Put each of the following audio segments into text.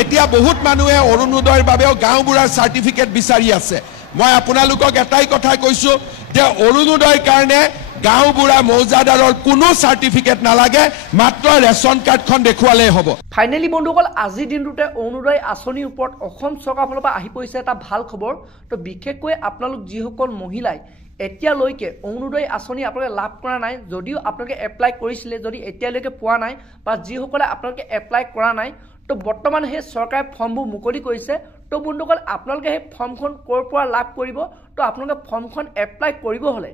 এতিয়া বহুত মানুহে অৰুণোদয়ৰ বাবেও গাঁওবুঢ়াৰ চাৰ্টিফিকেট বিচাৰি আছে মই আপোনালোকক এটাই কথা কৈছো যে অৰুণোদয়ৰ কাৰণে গাঁওবুঢ়া মৌজাদাৰৰ কোনো চাৰ্টিফিকেট নালাগে মাত্ৰ ৰেচন কাৰ্ডখন দেখুৱালেই হ'ব ফাইনেলি বন্ধুসকল আজিৰ দিনটোতে অৰুণোদয় আঁচনিৰ ওপৰত অসম চৰকাৰৰ ফালৰ পৰা আহি পৰিছে এটা ভাল খবৰ তো বিশেষকৈ আপোনালোক যিসকল মহিলাই এতিয়ালৈকে অৰুণোদয় আঁচনি আপোনালোকে লাভ কৰা নাই যদিও আপোনালোকে এপ্লাই কৰিছিলে যদি এতিয়ালৈকে পোৱা নাই বা যিসকলে আপোনালোকে এপ্লাই কৰা নাই তো বৰ্তমান সেই চৰকাৰে ফৰ্মবোৰ মুকলি কৰিছে তো বন্ধুসকল আপোনালোকে সেই ফৰ্মখন ক'ৰ পৰা লাভ কৰিব তো আপোনালোকে ফৰ্মখন এপ্লাই কৰিব হ'লে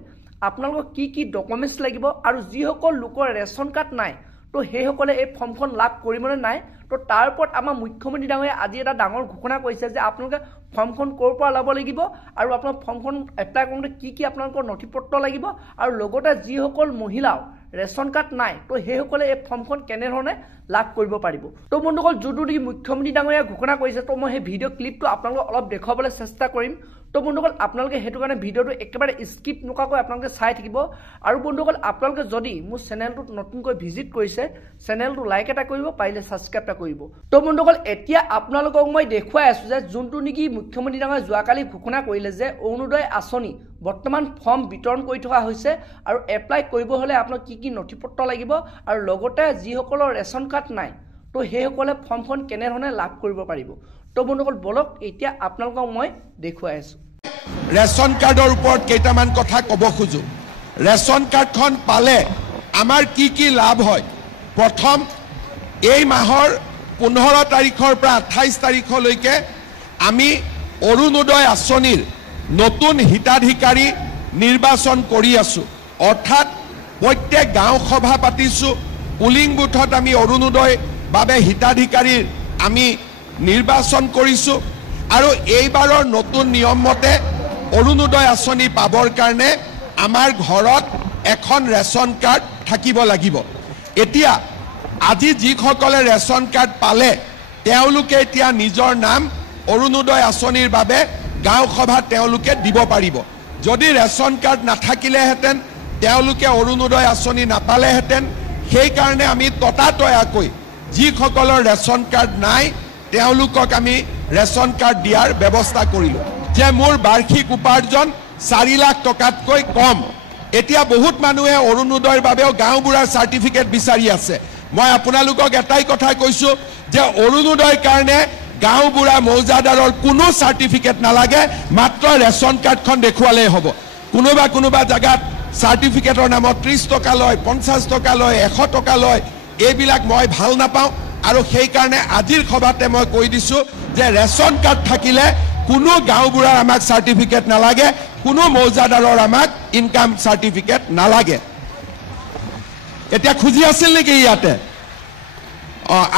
আপোনালোকক কি ডকুমেণ্টছ লাগিব আৰু যিসকল লোকৰ ৰেচন কাৰ্ড নাই তো সেইসকলে এই ফৰ্মখন লাভ কৰিবনে নাই তো তাৰ ওপৰত আমাৰ মুখ্যমন্ত্ৰী ডাঙৰীয়াই আজি এটা ডাঙৰ ঘোষণা কৰিছে যে আপোনালোকে ফৰ্মখন ক'ৰ পৰা ল'ব লাগিব আৰু আপোনাৰ ফৰ্মখন এপ্লাই কৰোঁতে কি আপোনালোকৰ নথিপত্ৰ লাগিব আৰু লগতে যিসকল মহিলাৰ ৰেচন কাৰ্ড নাই তো সেইসকলে এই ফৰ্মখন কেনেধৰণে লাভ কৰিব পাৰিব তো বন্ধুসকল যোনটো নেকি মুখ্যমন্ত্ৰী ডাঙৰীয়াই ঘোষণা কৰিছে তো মই সেই ভিডিঅ' ক্লিপটো আপোনালোকক অলপ দেখুৱাবলৈ চেষ্টা কৰিম তো বন্ধুসকল আপোনালোকে সেইটো কাৰণে ভিডিঅ'টো একেবাৰে স্কিপ নকৰাকৈ আপোনালোকে চাই থাকিব আৰু বন্ধুসকল আপোনালোকে যদি মোৰ চেনেলটোত নতুনকৈ ভিজিট কৰিছে চেনেলটো লাইক এটা কৰিব পাৰিলে ছাবস্ক্ৰাইব এটা কৰিব তো বন্ধুসকল এতিয়া আপোনালোকক মই দেখুৱাই আছোঁ যে যোনটো নেকি মুখ্যমন্ত্ৰী ডাঙৰীয়াই যোৱাকালি ঘোষণা কৰিলে যে অৰুণোদয় আঁচনি বৰ্তমান ফৰ্ম বিতৰণ কৰি থকা হৈছে আৰু এপ্লাই কৰিব হ'লে আপোনাক কি নথিপত্ৰ লাগিব আৰু লগতে যিসকলৰ ৰেচন কাৰ্ড নাই তো সেইসকলে ফৰ্মখন কেনেধৰণে লাভ কৰিব পাৰিব তো বন্ধুসকল বলক এতিয়া আপোনালোকক মই দেখুৱাই আছোঁ ৰেচন কাৰ্ডৰ ওপৰত কেইটামান কথা ক'ব খোজো ৰেচন কাৰ্ডখন পালে আমাৰ কি লাভ হয় প্ৰথম এই মাহৰ 15 তাৰিখৰ পৰা 28 তাৰিখলৈকে আমি অৰুণোদয় আঁচনিৰ নতুন হিতাধিকাৰী নিৰ্বাচন কৰি আছো অৰ্থাৎ প্ৰত্যেক গাঁও সভা পাতিছো পুলিং বুথত আমি অৰুণোদয় বাবে হিতাধিকাৰীৰ আমি নিৰ্বাচন কৰিছো আৰু এইবাৰৰ নতুন নিয়ম মতে অৰুণোদয় আঁচনি পাবৰ কাৰণে আমাৰ ঘৰত এখন ৰেচন কাৰ্ড থাকিব লাগিব এতিয়া আজি যিসকলে ৰেচন কাৰ্ড পালে তেওঁলোকে এতিয়া নিজৰ নাম অৰুণোদয় আঁচনিৰ বাবে গাঁও সভাত তেওঁলোকে দিব পাৰিব যদি ৰেচন কাৰ্ড নাথাকিলেহেঁতেন তেওঁলোকে অৰুণোদয় আঁচনি নাপালেহেঁতেন সেইকাৰণে আমি ততাতয়াকৈ যিসকলৰ ৰেচন কাৰ্ড নাই তেওঁলোকক আমি ৰেচন কাৰ্ড দিয়াৰ ব্যৱস্থা কৰিলোঁ যে মোৰ বাৰ্ষিক উপাৰ্জন 4 লাখ টকাতকৈ কম এতিয়া বহুত মানুহে অৰুণোদয়ৰ বাবেও গাঁওবুঢ়াৰ চাৰ্টিফিকেট বিচাৰি আছে মই আপোনালোকক এটাই কথা কৈছোঁ যে অৰুণোদয়ৰ কাৰণে গাঁওবুঢ়া মৌজাদাৰৰ কোনো চাৰ্টিফিকেট নালাগে মাত্ৰ ৰেচন কাৰ্ডখন দেখুৱালেই হ'ব কোনোবা জাগাত চাৰ্টিফিকেটৰ নামত 30 টকা লয় 50 টকা লয় 100 টকা লয় এইবিলাক মই ভাল নাপাওঁ আৰু সেইকাৰণে আজিৰ সভাতে মই কৈ দিছোঁ যে ৰেচন কাৰ্ড থাকিলে কোনো গাঁওবুঢ়াৰ আমাক চাৰ্টিফিকেট নালাগে কোনো মৌজাদাৰৰ আমাক ইনকাম চাৰ্টিফিকেট নালাগে এতিয়া খুজি আছিল নেকি ইয়াতে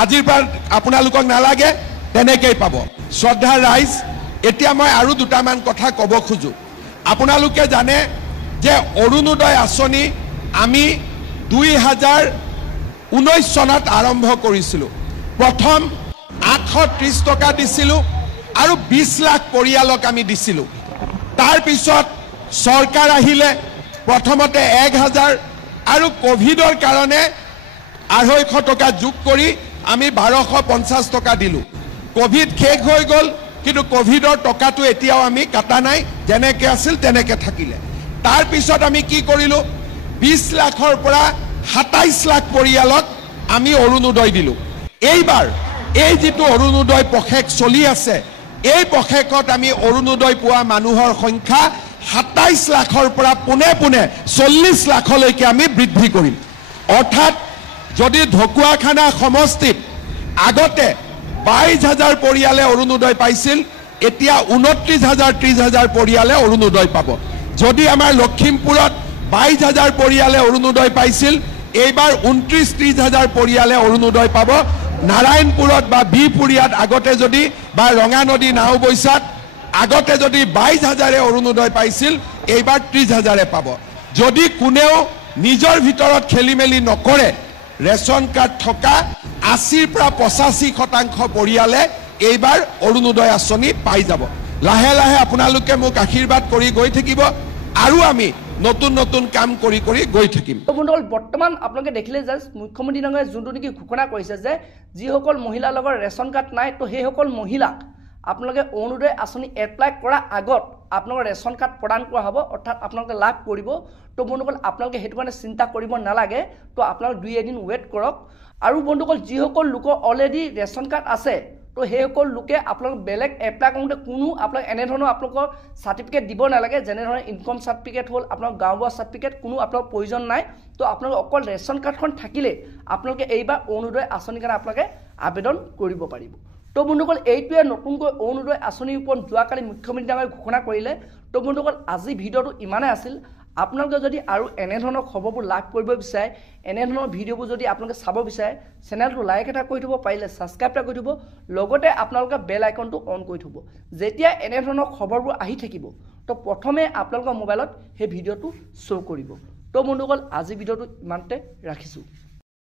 আজিৰ পৰা আপোনালোকক নালাগে তেনেকৈ পাব শ্ৰদ্ধা ৰাইজ এতিয়া মই আৰু দুটামান কথা ক'ব খোজো আপোনালোকে জানে যে অৰুণোদয় আঁচনি আমি 2019 চনত আৰম্ভ কৰিছিলোঁ প্ৰথম 830 টকা দিছিলোঁ আৰু 20 লাখ পৰিয়ালক আমি দিছিলোঁ তাৰ পিছত চৰকাৰ আহিলে প্ৰথমতে 1000 আৰু কোভিডৰ কাৰণে 250 টকা যোগ কৰি আমি 1250 টকা দিলোঁ কোভিড শেষ হৈ গ'ল কিন্তু কোভিডৰ টকাটো এতিয়াও আমি কাটা নাই যেনেকৈ আছিল তেনেকৈ থাকিলে তাৰ পিছত আমি কি কৰিলোঁ 20 লাখৰ পৰা 27 লাখ পৰিয়ালক আমি অৰুণোদয় দিলোঁ এইবাৰ এই যিটো অৰুণোদয় পষেক চলি আছে এই পষেকত আমি অৰুণোদয় পোৱা মানুহৰ সংখ্যা 27 লাখৰ পৰা পোনে 40 লাখলৈকে আমি বৃদ্ধি কৰিম অৰ্থাৎ যদি ঢকুৱাখানা সমষ্টিত আগতে 22,000 পৰিয়ালে অৰুণোদয় পাইছিল এতিয়া 29,000 30,000 পৰিয়ালে অৰুণোদয় পাব যদি আমাৰ লখিমপুৰত 22,000 পৰিয়ালে অৰুণোদয় পাইছিল এইবাৰ 29-30,000 পৰিয়ালে অৰুণোদয় পাব নাৰায়ণপুৰত বা বিপুৰীয়াত আগতে যদি বা ৰঙানদী নাওবৈচাত আগতে যদি 22,000 অৰুণোদয় পাইছিল এইবাৰ 30,000 পাব যদি কোনেও নিজৰ ভিতৰত খেলিমেলি নকৰে ৰেচন কাৰ্ড থকা 80 পৰা 85% পৰিয়ালে এইবাৰ অৰুণোদয় আঁচনি পাই যাব লাহে লাহে আপোনালোকে মোক আশীৰ্বাদ কৰি গৈ থাকিব আৰু আমি নতুন নতুন কাম কৰি কৰি গৈ থাকিম। বন্ধুসকল বৰ্তমান আপোনালোকে দেখিলে যে মুখ্যমন্ত্ৰী ডাঙৰীয়াই যোনটো নেকি ঘোষণা কৰিছে যে যিসকল মহিলাৰ লগত ৰেচন কাৰ্ড নাই তো সেইসকল মহিলাক আপোনালোকে অৰুণোদয় আঁচনি এপ্লাই কৰাৰ আগত আপোনালোকৰ ৰেচন কাৰ্ড প্ৰদান কৰা হ'ব, অৰ্থাৎ আপোনালোকে লাভ কৰিব। তো বন্ধুসকল আপোনালোকে সেইটো কাৰণে চিন্তা কৰিব নালাগে, তো আপোনালোকে 2 এদিন ৱেইট কৰক। আৰু বন্ধুসকল যিসকল লোকৰ অলৰেডি ৰেচন কাৰ্ড আছে তো সেইসকল লোকে আপোনালোক বেলেগ এপ্লাই কৰোঁতে কোনো আপোনালোক এনেধৰণৰ আপোনালোকৰ চাৰ্টিফিকেট দিব নালাগে, যেনেধৰণে ইনকম চাৰ্টিফিকেট হ'ল, আপোনালোক গাঁওবুঢ়া চাৰ্টিফিকেট কোনো আপোনালোকৰ প্ৰয়োজন নাই। তো আপোনালোকে অকল ৰেচন কাৰ্ডখন থাকিলে আপোনালোকে এইবাৰ অৰুণোদয় আঁচনিৰ কাৰণে আপোনালোকে আবেদন কৰিব পাৰিব। তো বন্ধুসকল এইটোৱে নতুনকৈ অৰুণোদয় আঁচনিৰ ওপৰত যোৱাকালি মুখ্যমন্ত্ৰী ডাঙৰীয়াই ঘোষণা কৰিলে। তো বন্ধুসকল আজি ভিডিঅ'টো ইমানেই আছিল। আপোনালোকে যদি আৰু এনেধৰণৰ খবৰবোৰ লাভ কৰিব বিচাৰে, এনেধৰণৰ ভিডিঅ'বোৰ যদি আপোনালোকে চাব বিচাৰে, চেনেলটো লাইক এটা কৰি থ'ব, পাৰিলে ছাবস্ক্ৰাইব এটা কৰি থ'ব, লগতে আপোনালোকে বেল আইকনটো অন কৰি থ'ব। যেতিয়া এনেধৰণৰ খবৰবোৰ আহি থাকিব তো প্ৰথমে আপোনালোকৰ মোবাইলত সেই ভিডিঅ'টো শ্ব' কৰিব। তো বন্ধুসকল আজি ভিডিঅ'টো ইমানতে ৰাখিছোঁ।